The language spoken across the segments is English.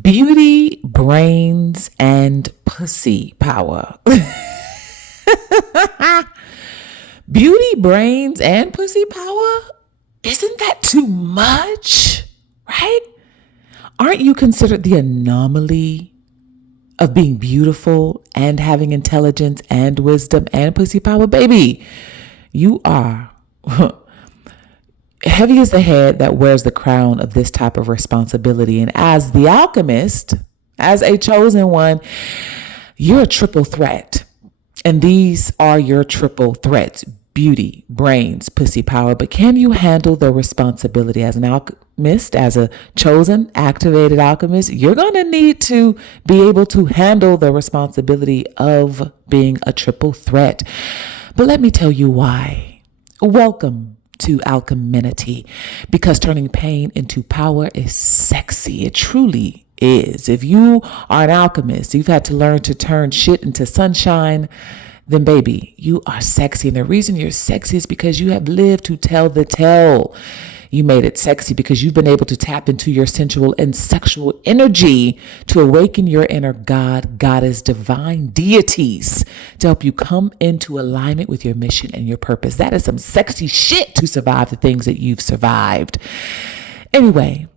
Beauty, brains, and pussy power. Beauty, brains, and pussy power? Isn't that too much? Right? Aren't you considered the anomaly of being beautiful and having intelligence and wisdom and pussy power? Baby, you are. Heavy is the head that wears the crown of this type of responsibility. And as the alchemist, as a chosen one, you're a triple threat. And these are your triple threats: beauty, brains, pussy power. But can you handle the responsibility as an alchemist, as a chosen, activated alchemist? You're going to need to be able to handle the responsibility of being a triple threat. But let me tell you why. Welcome to Alcheminity, because turning pain into power is sexy. It truly is. If you are an alchemist, you've had to learn to turn shit into sunshine, then baby, you are sexy. And the reason you're sexy is because you have lived to tell the tale. You made it sexy because you've been able to tap into your sensual and sexual energy to awaken your inner God, goddess, divine deities to help you come into alignment with your mission and your purpose. That is some sexy shit to survive the things that you've survived. Anyway,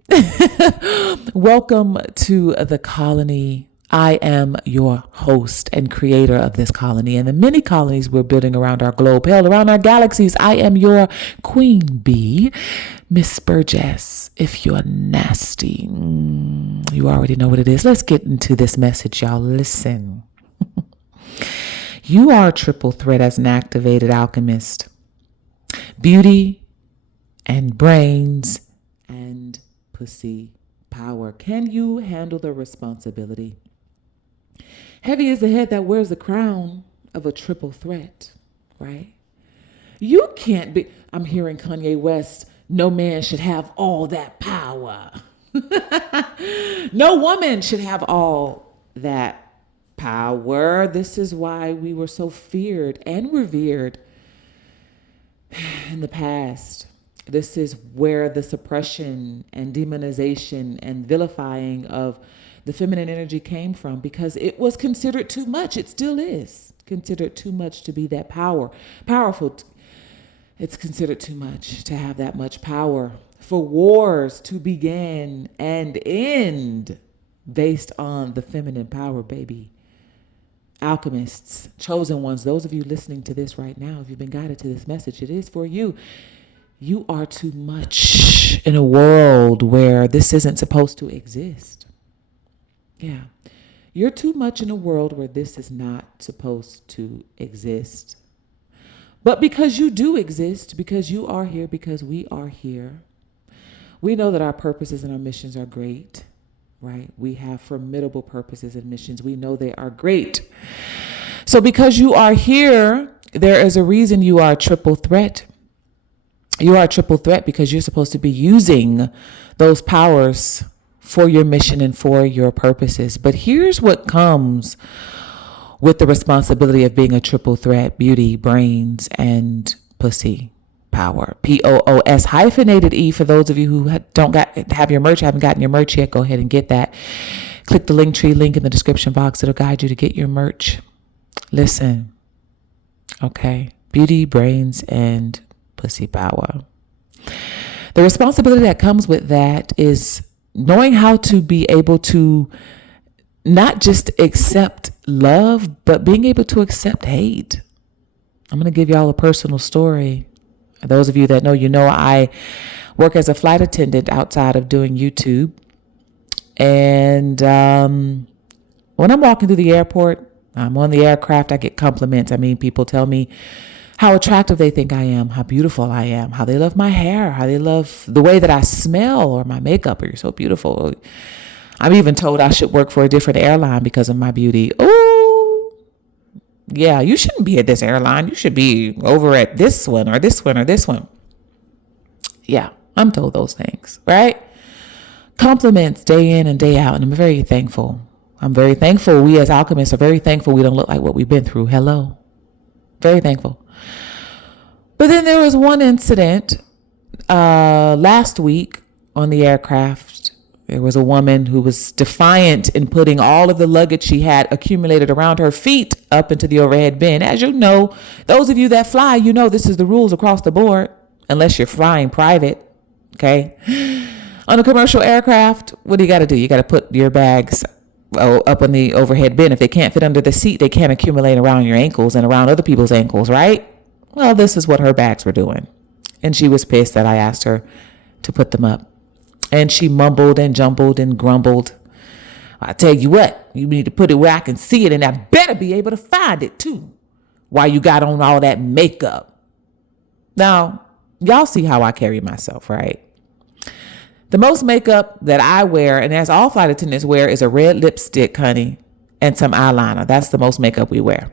welcome to the colony. I am your host and creator of this colony and the many colonies we're building around our globe, hell, around our galaxies. I am your queen bee, Miss Burgess. If you're nasty, you already know what it is. Let's get into this message, y'all. Listen. You are a triple threat as an activated alchemist. Beauty and brains and pussy power. Can you handle the responsibility? Heavy is the head that wears the crown of a triple threat, right? You can't be, I'm hearing Kanye West, no man should have all that power. No woman should have all that power. This is why we were so feared and revered in the past. This is where the suppression and demonization and vilifying of the feminine energy came from, because it was considered too much. It still is considered too much to be that powerful. It's considered too much to have that much power, for wars to begin and end based on the feminine power, baby. Alchemists, chosen ones, those of you listening to this right now, if you've been guided to this message, it is for you. You are too much in a world where this isn't supposed to exist. Yeah. You're too much in a world where this is not supposed to exist. But because you do exist, because you are here, because we are here, we know that our purposes and our missions are great, right? We have formidable purposes and missions. We know they are great. So because you are here, there is a reason you are a triple threat. You are a triple threat because you're supposed to be using those powers for your mission and for your purposes. But here's what comes with the responsibility of being a triple threat: beauty, brains, and pussy power. POOS hyphenated E. For those of you who have your merch, haven't gotten your merch yet, go ahead and get that. Click the Linktree link in the description box. It'll guide you to get your merch. Listen, okay? Beauty, brains, and pussy power. The responsibility that comes with that is knowing how to be able to not just accept love, but being able to accept hate. I'm going to give y'all a personal story. Those of you that know, you know, I work as a flight attendant outside of doing YouTube. And when I'm walking through the airport, I'm on the aircraft, I get compliments. I mean, people tell me how attractive they think I am, how beautiful I am, how they love my hair, how they love the way that I smell or my makeup, or you're so beautiful. I'm even told I should work for a different airline because of my beauty. Oh, yeah, you shouldn't be at this airline. You should be over at this one or this one or this one. Yeah, I'm told those things, right? Compliments day in and day out, and I'm very thankful. I'm very thankful. We as alchemists are very thankful we don't look like what we've been through. Hello. Very thankful. But then there was one incident last week on the aircraft There was a woman who was defiant in putting all of the luggage she had accumulated around her feet up into the overhead bin. As you know, those of you that fly, you know this is the rules across the board, unless you're flying private, okay? On a commercial aircraft, what do you got to do? You got to put your bags up on the overhead bin. If they can't fit under the seat, they can't accumulate around your ankles and around other people's ankles, right? Well, this is what her bags were doing. And she was pissed that I asked her to put them up. And she mumbled and jumbled and grumbled. I tell you what, you need to put it where I can see it, and I better be able to find it too, while you got on all that makeup. Now, y'all see how I carry myself, right? The most makeup that I wear, and as all flight attendants wear, is a red lipstick, honey, and some eyeliner. That's the most makeup we wear.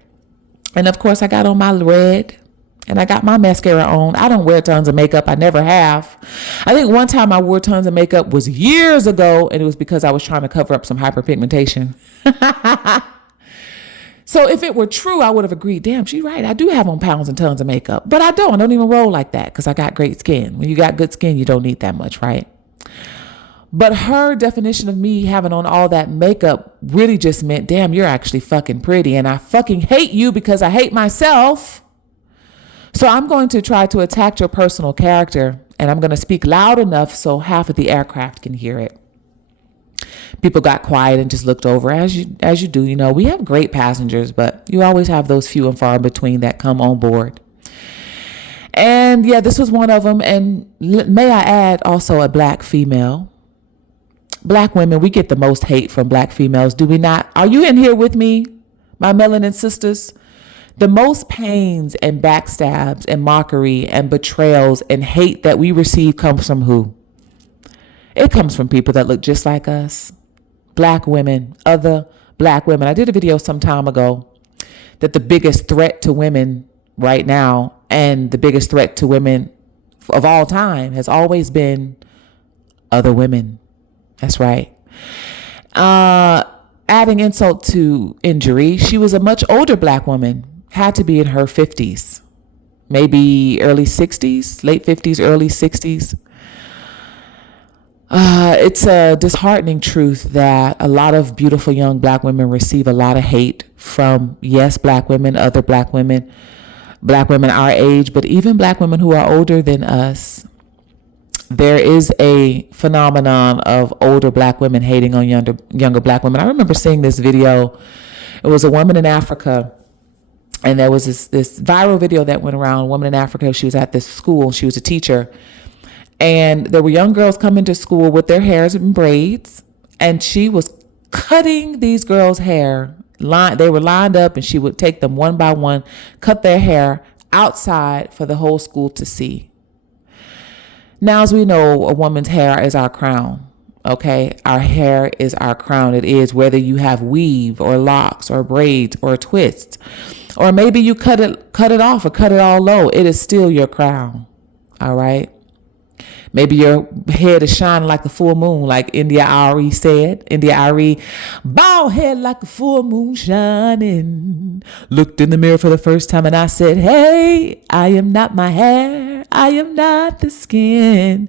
And of course, I got on my red, and I got my mascara on. I don't wear tons of makeup. I never have. I think one time I wore tons of makeup was years ago, and it was because I was trying to cover up some hyperpigmentation. So if it were true, I would have agreed, damn, she's right. I do have on pounds and tons of makeup, but I don't even roll like that because I got great skin. When you got good skin, you don't need that much, right? But her definition of me having on all that makeup really just meant, damn, you're actually fucking pretty. And I fucking hate you because I hate myself. So I'm going to try to attack your personal character, and I'm going to speak loud enough so half of the aircraft can hear it. People got quiet and just looked over, as you do. You know, we have great passengers, but you always have those few and far in between that come on board. And yeah, this was one of them. And may I add, also a black female. Black women, we get the most hate from black females, do we not? Are you in here with me, my melanin sisters? The most pains and backstabs and mockery and betrayals and hate that we receive comes from who? It comes from people that look just like us. Black women, other black women. I did a video some time ago that the biggest threat to women right now and the biggest threat to women of all time has always been other women. That's right. Adding insult to injury, she was a much older black woman. Had to be in her 50s, maybe early 60s, late 50s, early 60s. It's a disheartening truth that a lot of beautiful young black women receive a lot of hate from, yes, black women, other black women our age, but even black women who are older than us. There is a phenomenon of older black women hating on younger black women. I remember seeing this video. It was a woman in Africa. And there was this viral video that went around, a woman in Africa. She was at this school. She was a teacher. And there were young girls coming to school with their hairs in braids. And she was cutting these girls' hair. They were lined up, and she would take them one by one, cut their hair outside for the whole school to see. Now, as we know, a woman's hair is our crown. Okay, our hair is our crown. It is, whether you have weave or locks or braids or twists, or maybe you cut it off or cut it all low. It is still your crown. All right. Maybe your head is shining like the full moon, like India Ari said. India Ari, bald head like the full moon shining. Looked in the mirror for the first time and I said, hey, I am not my hair. I am not the skin.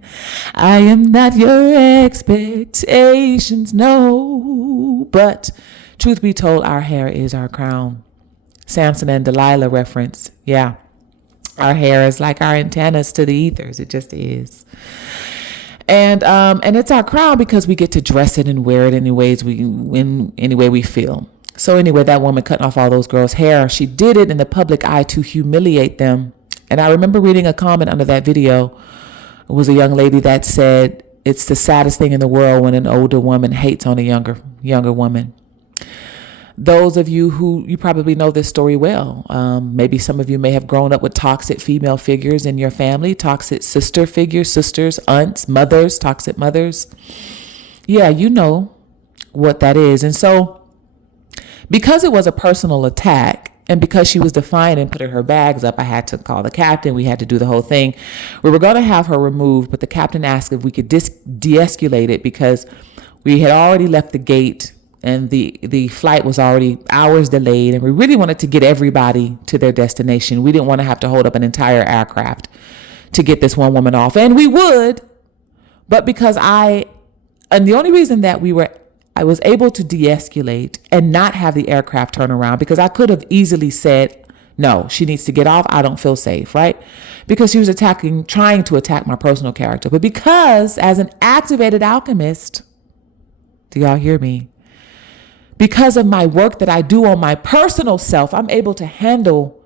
I am not your expectations, no. But truth be told, our hair is our crown. Samson and Delilah reference. Yeah. Our hair is like our antennas to the ethers. It just is. And it's our crown because we get to dress it and wear it any way we feel. So anyway, that woman cutting off all those girls' hair, she did it in the public eye to humiliate them. And I remember reading a comment under that video. It was a young lady that said, it's the saddest thing in the world when an older woman hates on a younger woman. Those of you who, you probably know this story well. Maybe some of you may have grown up with toxic female figures in your family, toxic sister figures, sisters, aunts, mothers, toxic mothers. Yeah, you know what that is. And so because it was a personal attack and because she was defiant and putting her bags up, I had to call the captain. We had to do the whole thing. We were going to have her removed, but the captain asked if we could de-escalate it because we had already left the gate and the flight was already hours delayed, and we really wanted to get everybody to their destination. We didn't want to have to hold up an entire aircraft to get this one woman off. And we would, but because I And the only reason that I was able to de-escalate and not have the aircraft turn around, because I could have easily said, no, she needs to get off. I don't feel safe, right? Because she was trying to attack my personal character. But because as an activated alchemist, do y'all hear me? Because of my work that I do on my personal self, I'm able to handle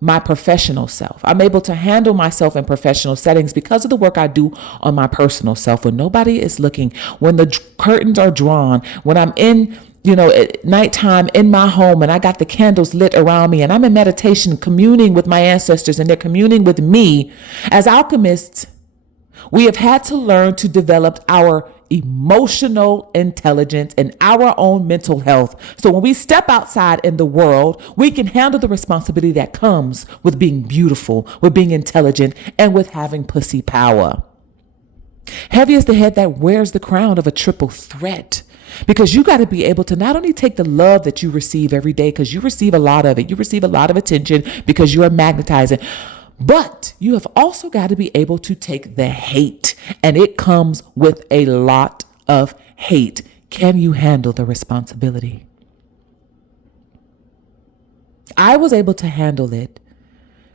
my professional self. I'm able to handle myself in professional settings because of the work I do on my personal self. When nobody is looking, when the curtains are drawn, when I'm in, at nighttime in my home and I got the candles lit around me and I'm in meditation, communing with my ancestors and they're communing with me. As alchemists, we have had to learn to develop our emotional intelligence and our own mental health. So when we step outside in the world, we can handle the responsibility that comes with being beautiful, with being intelligent, and with having pussy power. Heavy is the head that wears the crown of a triple threat. Because you got to be able to not only take the love that you receive every day, because you receive a lot of it, you receive a lot of attention because you are magnetizing, but you have also got to be able to take the hate, and it comes with a lot of hate. Can you handle the responsibility? I was able to handle it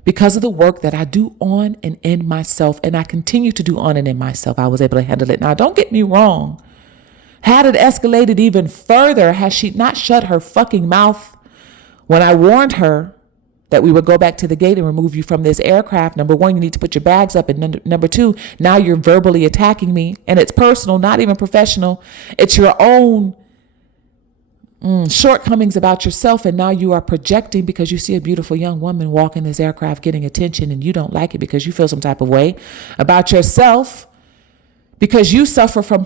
because of the work that I do on and in myself, and I continue to do on and in myself. I was able to handle it. Now, don't get me wrong. Had it escalated even further, had she not shut her fucking mouth when I warned her that we would go back to the gate and remove you from this aircraft. Number one, you need to put your bags up. And number two, now you're verbally attacking me. And it's personal, not even professional. It's your own shortcomings about yourself. And now you are projecting because you see a beautiful young woman walk in this aircraft getting attention and you don't like it because you feel some type of way about yourself. Because you suffer from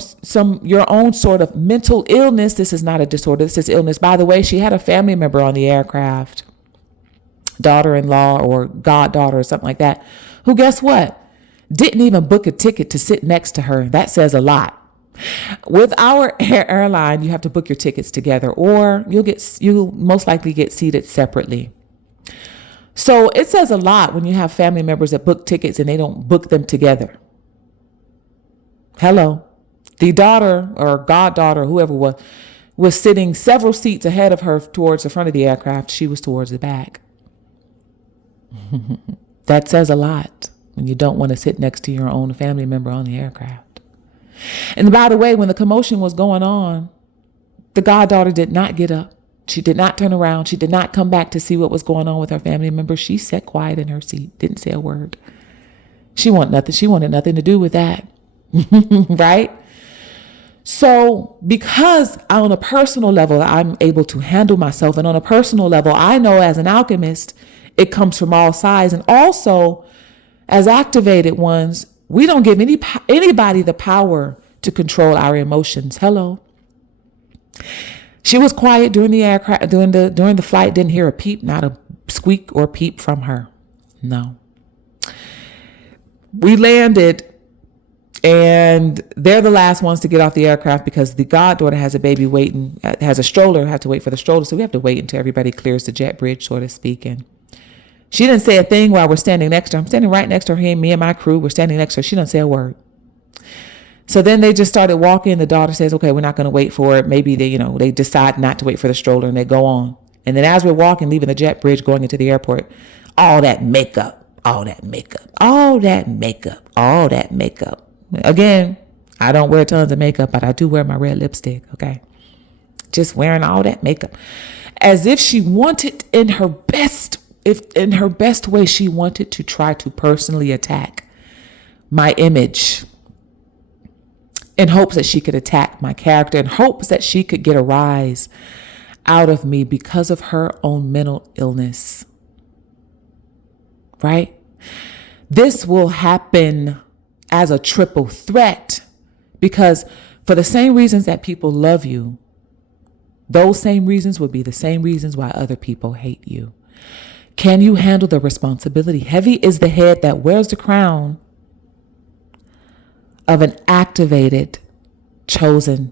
your own sort of mental illness. This is not a disorder. This is illness. By the way, she had a family member on the aircraft, daughter-in-law or goddaughter or something like that, who, guess what, didn't even book a ticket to sit next to her. That says a lot. With our airline, you have to book your tickets together, or you'll most likely get seated separately. So it says a lot when you have family members that book tickets and they don't book them together. Hello. The daughter or goddaughter, whoever was sitting several seats ahead of her towards the front of the aircraft. She was towards the back. That says a lot when you don't want to sit next to your own family member on the aircraft. And by the way, when the commotion was going on, the goddaughter did not get up. She did not turn around. She did not come back to see what was going on with her family member. She sat quiet in her seat, didn't say a word. She wanted nothing to do with that. Right? So because on a personal level, I'm able to handle myself. And on a personal level, I know as an alchemist, it comes from all sides. And also as activated ones, we don't give anybody the power to control our emotions. Hello. She was quiet during the aircraft, during the flight, didn't hear a peep, not a squeak or peep from her. No. We landed. And they're the last ones to get off the aircraft because the goddaughter has a baby waiting, has a stroller, have to wait for the stroller. So we have to wait until everybody clears the jet bridge, so to speak. And she didn't say a thing while we're standing next to her. I'm standing right next to her, me and my crew. We're standing next to her. She didn't say a word. So then they just started walking. The daughter says, okay, we're not going to wait for it. Maybe they decide not to wait for the stroller and they go on. And then as we're walking, leaving the jet bridge, going into the airport, all that makeup. Again, I don't wear tons of makeup, but I do wear my red lipstick, okay? Just wearing all that makeup. As if she wanted in her best way, she wanted to try to personally attack my image in hopes that she could attack my character, in hopes that she could get a rise out of me because of her own mental illness, right? This will happen as a triple threat because for the same reasons that people love you, those same reasons would be the same reasons why other people hate you. Can you handle the responsibility? Heavy is the head that wears the crown of an activated, chosen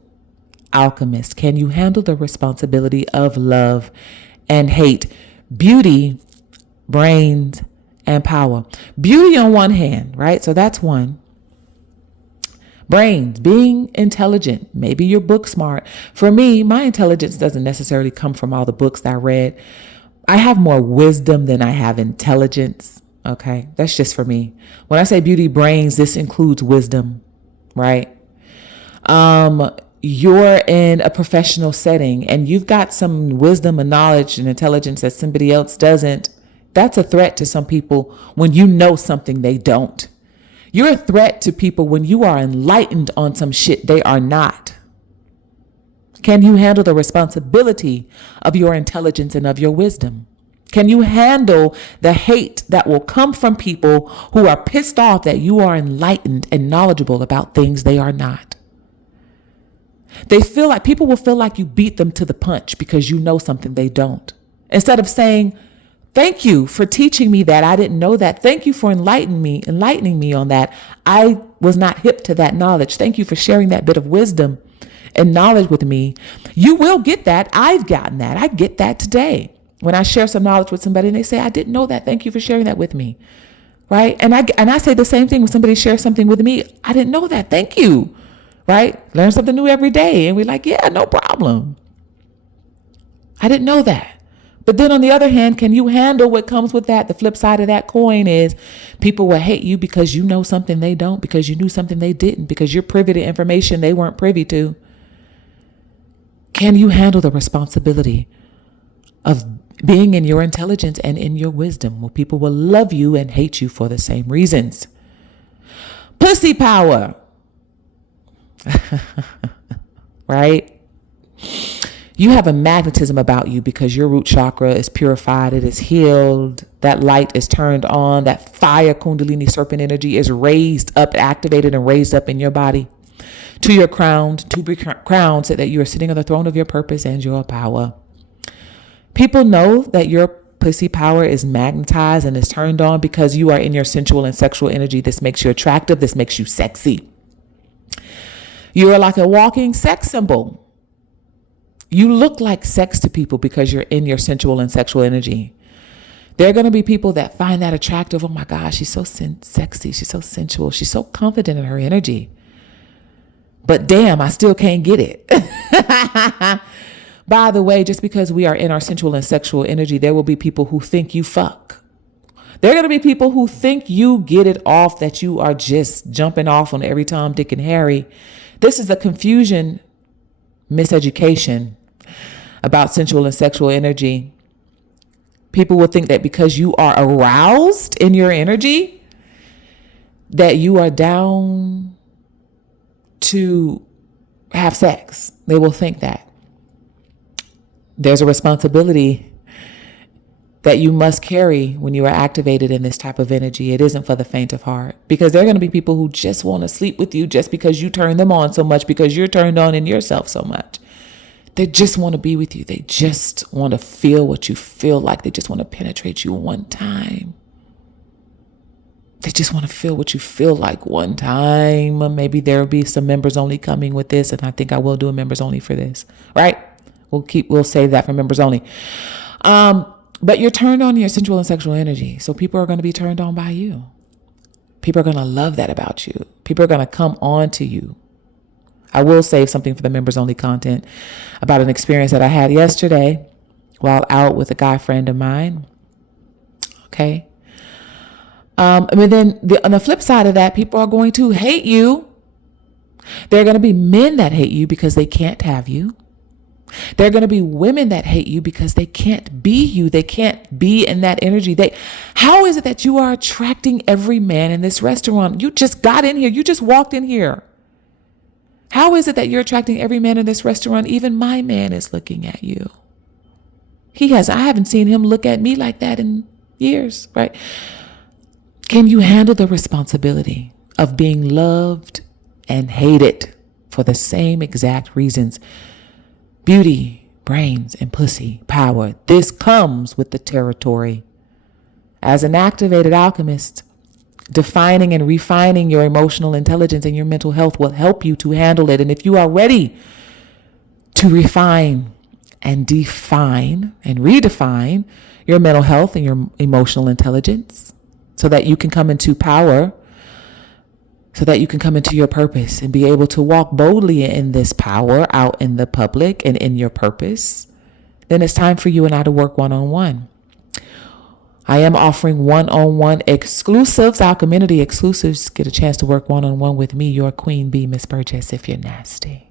alchemist. Can you handle the responsibility of love and hate? Beauty, brains, and power. Beauty on one hand, right? So that's one. Brains, being intelligent. Maybe you're book smart. For me, my intelligence doesn't necessarily come from all the books that I read. I have more wisdom than I have intelligence. Okay, that's just for me. When I say beauty, brains, this includes wisdom, right? You're in a professional setting and you've got some wisdom and knowledge and intelligence that somebody else doesn't. That's a threat to some people when you know something they don't. You're a threat to people when you are enlightened on some shit they are not. Can you handle the responsibility of your intelligence and of your wisdom? Can you handle the hate that will come from people who are pissed off that you are enlightened and knowledgeable about things they are not? People will feel like you beat them to the punch because you know something they don't. Instead of saying, thank you for teaching me that. I didn't know that. Thank you for enlightening me on that. I was not hip to that knowledge. Thank you for sharing that bit of wisdom and knowledge with me. You will get that. I've gotten that. I get that today. When I share some knowledge with somebody and they say, I didn't know that. Thank you for sharing that with me. Right. And I say the same thing when somebody shares something with me. I didn't know that. Thank you. Right. Learn something new every day. And we're like, yeah, no problem. I didn't know that. But then on the other hand, can you handle what comes with that? The flip side of that coin is people will hate you because you know something they don't, because you knew something they didn't, because you're privy to information they weren't privy to. Can you handle the responsibility of being in your intelligence and in your wisdom? Well, people will love you and hate you for the same reasons. Pussy power. Right? You have a magnetism about you because your root chakra is purified. It is healed. That light is turned on. That fire kundalini serpent energy is raised up, activated and raised up in your body to your crown, to be crowned so that you are sitting on the throne of your purpose and your power. People know that your pussy power is magnetized and is turned on because you are in your sensual and sexual energy. This makes you attractive. This makes you sexy. You are like a walking sex symbol. You look like sex to people because you're in your sensual and sexual energy. There are going to be people that find that attractive. Oh my gosh, she's so sexy. She's so sensual. She's so confident in her energy. But damn, I still can't get it. By the way, just because we are in our sensual and sexual energy, there will be people who think you fuck. There are going to be people who think you get it off, that you are just jumping off on every Tom, Dick, and Harry. This is a confusion, miseducation about sensual and sexual energy. People will think that because you are aroused in your energy, that you are down to have sex. They will think that. There's a responsibility that you must carry when you are activated in this type of energy. It isn't for the faint of heart, because there are going to be people who just want to sleep with you just because you turn them on so much, because you're turned on in yourself so much. They just want to be with you. They just want to feel what you feel like. They just want to penetrate you one time. They just want to feel what you feel like one time. Maybe there'll be some members only coming with this, and I think I will do a members only for this, right? We'll save that for members only. But you're turned on in your sensual and sexual energy. So people are going to be turned on by you. People are going to love that about you. People are going to come on to you. I will save something for the members only content about an experience that I had yesterday while out with a guy friend of mine. Okay. But then on the flip side of that, people are going to hate you. There are going to be men that hate you because they can't have you. There are going to be women that hate you because they can't be you. They can't be in that energy. How is it that you are attracting every man in this restaurant? You just got in here. You just walked in here. How is it that you're attracting every man in this restaurant? Even my man is looking at you. I haven't seen him look at me like that in years, right? Can you handle the responsibility of being loved and hated for the same exact reasons? Beauty, brains, and pussy power. This comes with the territory. As an activated alchemist, defining and refining your emotional intelligence and your mental health will help you to handle it. And if you are ready to refine and define and redefine your mental health and your emotional intelligence so that you can come into power, so that you can come into your purpose and be able to walk boldly in this power out in the public and in your purpose, then it's time for you and I to work one-on-one. I am offering one-on-one exclusives, Alcheminity exclusives. Get a chance to work one-on-one with me, your Queen Bee, Miss Burgess, if you're nasty.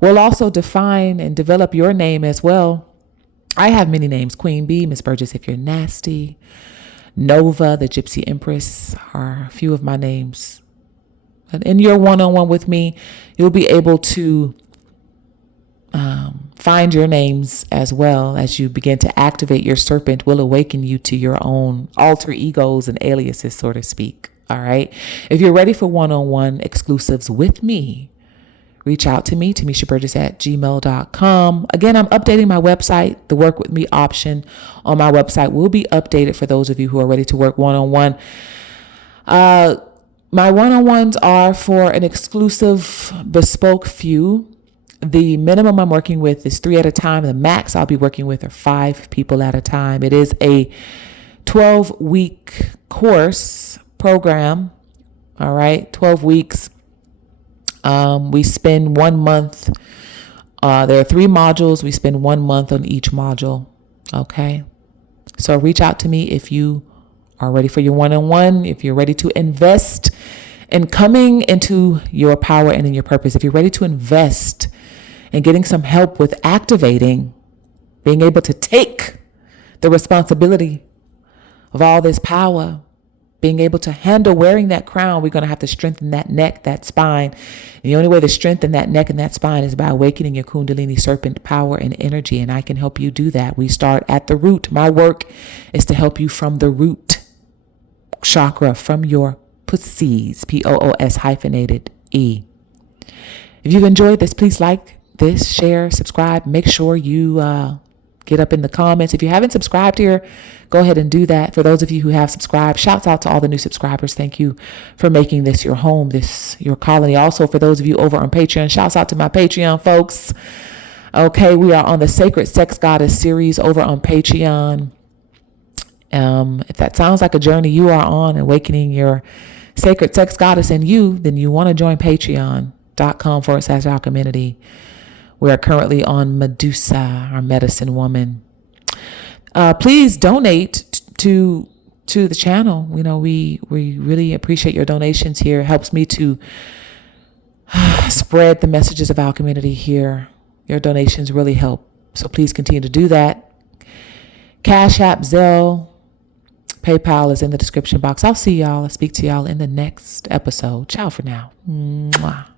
We'll also define and develop your name as well. I have many names: Queen Bee, Miss Burgess, if you're nasty. Nova, the Gypsy Empress, are a few of my names. And in your one-on-one with me, you'll be able to find your names as well. As you begin to activate your serpent, will awaken you to your own alter egos and aliases, so to speak. All right. If you're ready for one-on-one exclusives with me, reach out to me, timmeshaburgess@gmail.com. Again, I'm updating my website. The work with me option on my website will be updated for those of you who are ready to work one-on-one. My one-on-ones are for an exclusive bespoke few. The minimum I'm working with is 3 at a time. The max I'll be working with are 5 people at a time. It is a 12-week course program. All right, 12 weeks. We spend 1 month. There are 3 modules. We spend 1 month on each module. Okay. So reach out to me if you are ready for your one-on-one, if you're ready to invest in coming into your power and in your purpose, if you're ready to invest in getting some help with activating, being able to take the responsibility of all this power, being able to handle wearing that crown. We're going to have to strengthen that neck, that spine. And the only way to strengthen that neck and that spine is by awakening your Kundalini serpent power and energy. And I can help you do that. We start at the root. My work is to help you from the root chakra, from your pussies, POOS-E. If you've enjoyed this, please like this, share, subscribe. Make sure you get up in the comments. If you haven't subscribed here, go ahead and do that. For those of you who have subscribed, shouts out to all the new subscribers. Thank you for making this your home, this your colony. Also, for those of you over on Patreon, shouts out to my Patreon folks. Okay, we are on the Sacred Sex Goddess series over on Patreon. If that sounds like a journey you are on, awakening your sacred sex goddess in you, then you want to join patreon.com/Alcheminity. We are currently on Medusa, our medicine woman. Please donate to the channel. You know, we really appreciate your donations here. It helps me to spread the messages of Alcheminity here. Your donations really help. So please continue to do that. Cashapp, Zelle, PayPal is in the description box. I'll see y'all. I'll speak to y'all in the next episode. Ciao for now. Mwah.